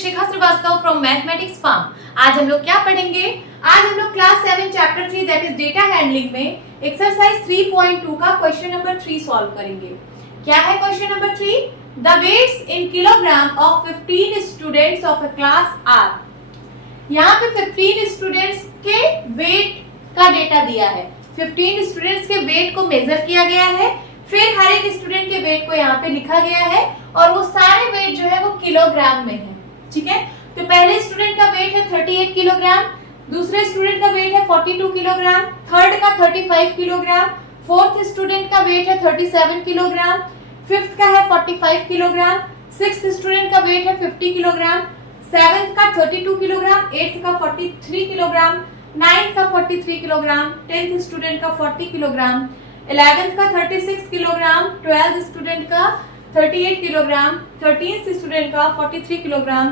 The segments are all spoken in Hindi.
Shikha Srivastava from mathematics farm. आज हम लोग क्या पढ़ेंगे? आज हम लोग class 7 chapter 3 that is data handling में एक्सरसाइज 3.2 का क्वेश्चन नंबर 3 सॉल्व करेंगे। क्या है question number 3? The weights in kilogram of 15 students of a class are. यहाँ पे 15 स्टूडेंट्स के वेट का डेटा दिया है। 15 स्टूडेंट्स के वेट को मेजर किया गया है, फिर हर एक स्टूडेंट के वेट को यहाँ पे लिखा गया है और वो सारे वेट जो है वो किलोग्राम में है। ठीक है, तो पहले स्टूडेंट का वेट है 38 किलोग्राम, दूसरे स्टूडेंट का वेट है 42 किलोग्राम, थर्ड का 35 किलोग्राम, फोर्थ स्टूडेंट का वेट है 37 किलोग्राम, फिफ्थ का है 45 किलोग्राम, सिक्स्थ स्टूडेंट का वेट है 50 किलोग्राम, सेवेंथ का 32 किलोग्राम, एट्थ का 43 किलोग्राम, नाइन्थ का 43 किलोग्राम, टेंथ स्टूडेंट का 40 किलोग्राम, 11th का 36 किलोग्राम, 12th स्टूडेंट का 38 किलोग्राम, 13th स्टूडेंट का 43 किलोग्राम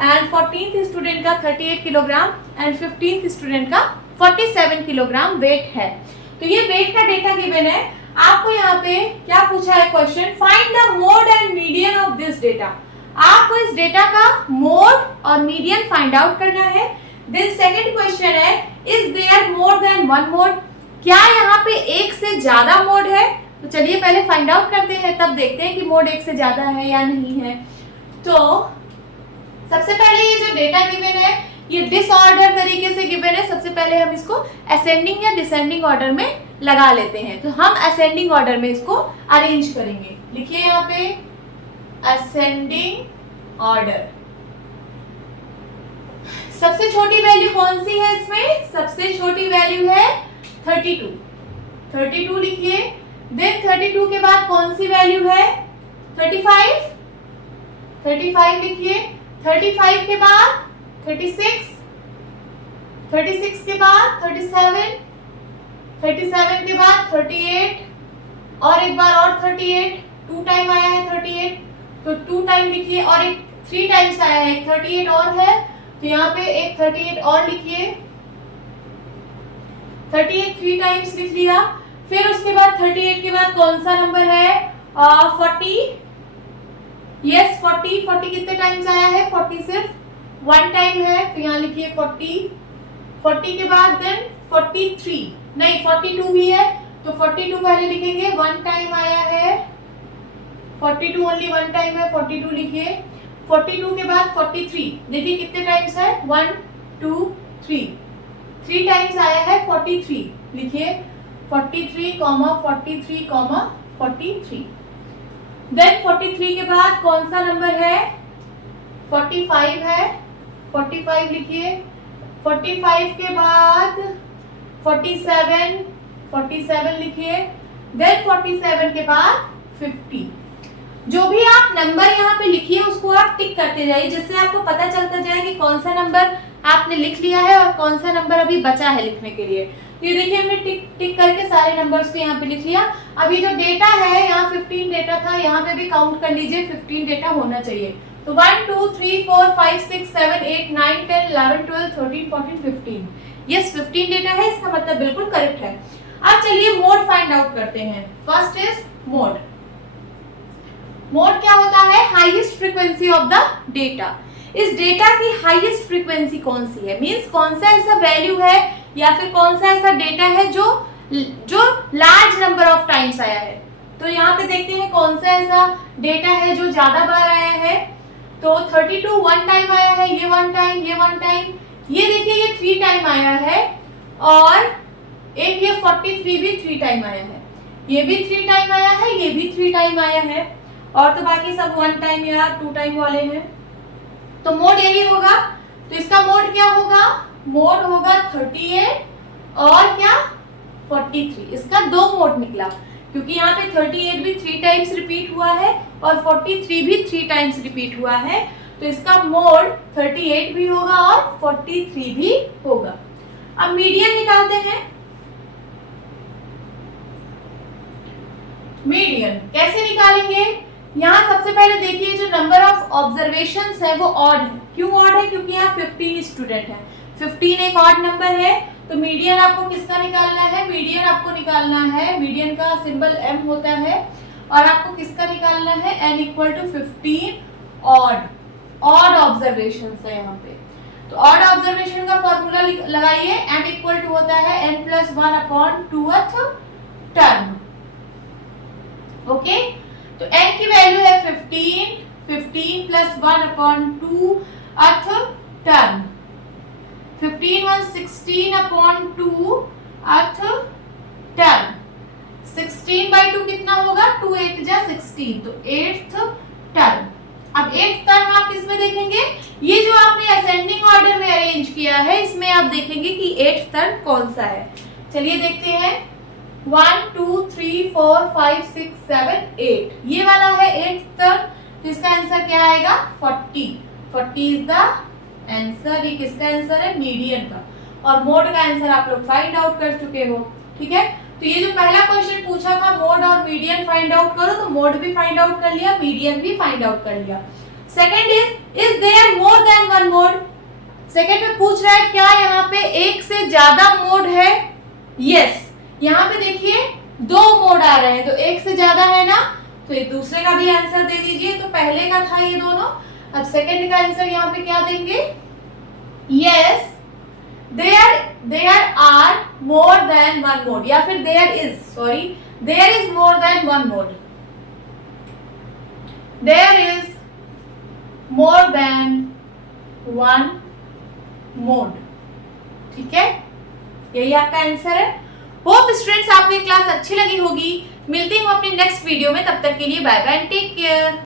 एंड 14th स्टूडेंट का 38 किलोग्राम एंड 15th स्टूडेंट का 47 किलोग्राम वेट है। तो ये वेट का डेटा गिवन है। आपको यहाँ पे क्या पूछा है question? Find the mode and median of this data. आपको इस डेटा का मोड और मीडियन फाइंड आउट करना है। देन सेकंड क्वेश्चन है, is there more than one mode? क्या यहाँ पे एक से ज्यादा मोड है? तो चलिए पहले फाइंड आउट करते हैं, तब देखते हैं कि मोड एक से ज्यादा है या नहीं है। तो सबसे पहले ये जो डेटा गिवन है ये डिसऑर्डर तरीके से गिवन है। सबसे पहले हम इसको असेंडिंग या डिसेंडिंग ऑर्डर में लगा लेते हैं। तो हम असेंडिंग ऑर्डर में इसको अरेंज करेंगे। लिखिए यहाँ पे असेंडिंग ऑर्डर। सबसे छोटी वैल्यू कौन सी है इसमें? सबसे छोटी वैल्यू है 32। 32 लिखिए। देन 32 के बाद कौन सी वैल्यू है? 35। 35 लिखिए। 35 के बाद 36। 36 के बाद 37। 37 के बाद 38 और एक बार और 38। 2 टाइम आया है 38, तो 2 टाइम लिखिए। और एक 3 टाइम्स आया है, 38 और है, तो यहाँ पे एक 38 और लिखिए। 38 3 टाइम्स लिख लिया। फिर उसके बाद 38 के बाद कौन सा नंबर है? 40। यस 40। 40 कितने टाइम्स आया है? 40 सिर्फ 1 टाइम है, तो यहाँ लिखिए 40। 40 के बाद देन 43, नहीं 42 भी है, तो 42 पहले लिखेंगे। 1 टाइम आया है, 42 ओनली 1 टाइम है, 42 लिखिए। 42 के बाद 43, देखिए कितने टाइम्स है? 1 2 3 3 टाइम्स आया है 43, लिखिए 43, 43, 43। देन 43 के बाद कौन सा नंबर है? 45 है, 45 लिखिए। 45 के बाद 47, 47 लिखिए। देन 47 के बाद 50। जो भी आप नंबर यहाँ पे लिखिए उसको आप टिक करते जाइए, जिससे आपको पता चलता जाए कि कौन सा नंबर आपने लिख लिया है और कौन सा नंबर अभी बचा है लिखने के लिए। तो ये देखिए हमने टिक टिक करके सारे नंबर्स को यहाँ पे लिख लिया। अभी जो डेटा है यहाँ 15 डेटा था, यहाँ पे भी काउंट कर लीजिए 15 डेटा होना चाहिए। तो 1 2 3 4 5 6 7 8 9 10 11 12 13 14 15। यस 15 डेटा है, इसका मतलब बिल्कुल करेक्ट है। अब चलिए मोड फाइंड आउट करते हैं। First is mode. मोड क्या होता है? Highest frequency of the data. इस डेटा की हाईएस्ट फ्रीक्वेंसी कौन सी है? मींस कौन सा ऐसा वैल्यू है या फिर कौन सा ऐसा डेटा है जो लार्ज नंबर ऑफ टाइम्स आया है। तो यहाँ पे देखते हैं कौन सा ऐसा डेटा है जो ज्यादा बार आया है। तो 32 1 टाइम आया है, ये 1 टाइम, ये 1 टाइम, ये देखिए ये 3 टाइम आया है और एक ये 43 भी 3 टाइम आया है, ये भी 3 टाइम आया है, ये भी 3 टाइम आया है और तो बाकी सब 1 टाइम या 2 टाइम वाले हैं। तो मोड यही होगा। तो इसका मोड क्या होगा? मोड होगा 38 और क्या 43। इसका 2 मोड निकला क्योंकि यहाँ पे 38 भी 3 टाइम्स रिपीट हुआ है और 43 भी 3 टाइम्स रिपीट हुआ है। तो इसका मोड 38 भी होगा और 43 भी होगा। अब मीडियन निकालते हैं। मीडियन कैसे निकालेंगे? यहाँ सबसे पहले देखिए जो नंबर ऑफ ऑब्जर्वेशंस है वो ऑड है। क्यों ऑड है? क्योंकि यहाँ 15 स्टूडेंट है, 15 एक ऑड नंबर है। तो मीडियन आपको किसका निकालना है? मीडियन आपको निकालना है, मीडियन का सिंबल m होता है और आपको किसका निकालना है? n = 15 odd. ऑड ऑब्जर्वेशन है यहाँ पे। तो ऑड ऑब्जर्वेशन का फॉर्मूला लगाइए, m इक्वल टू होता है n+1/2th टर्म। ओके, तो n की वैल्यू है 15, 15 + 1/2th टर्म, 15 × 1 16/2th टर्म, 16/2 कितना होगा, 2 8 जा 16, तो 8th टर्म। अब 8th टर्म आप किसमें देखेंगे, ये जो आपने असेंडिंग ऑर्डर में अरेंज किया है इसमें आप देखेंगे कि 8th टर्म कौन सा है। चलिए देखते हैं, 1 2 3 4 5 6 7 8, ये वाला है 8th टर्म, तो इसका आंसर क्या आएगा, 40। 40 इज द आंसर। ये किसका आंसर है, मीडियन का। और मोड का आंसर आप लोग फाइंड आउट कर चुके हो, ठीक है। तो ये जो पहला क्वेश्चन पूछा था मोड और मीडियन फाइंड आउट करो, तो मोड भी फाइंड आउट कर लिया, मीडियन भी फाइंड आउट कर लिया। Second is there more than one mode. Second में पूछ रहा है क्या यहाँ पे एक से ज्यादा मोड है। यस, यहाँ पे देखिए 2 मोड आ रहे हैं, तो एक से ज्यादा है ना, तो ये दूसरे का भी आंसर दे दीजिए। तो पहले का था ये दोनों, अब सेकंड का आंसर यहाँ पे क्या देंगे, yes there are more than one mode, या फिर there is more than one mode, there is more than one mode, ठीक है, यही आपका आंसर है। होप स्टूडेंट्स आपको ये क्लास अच्छी लगी होगी। मिलती हूँ अपनी नेक्स्ट वीडियो में, तब तक के लिए बाय बाय, टेक केयर।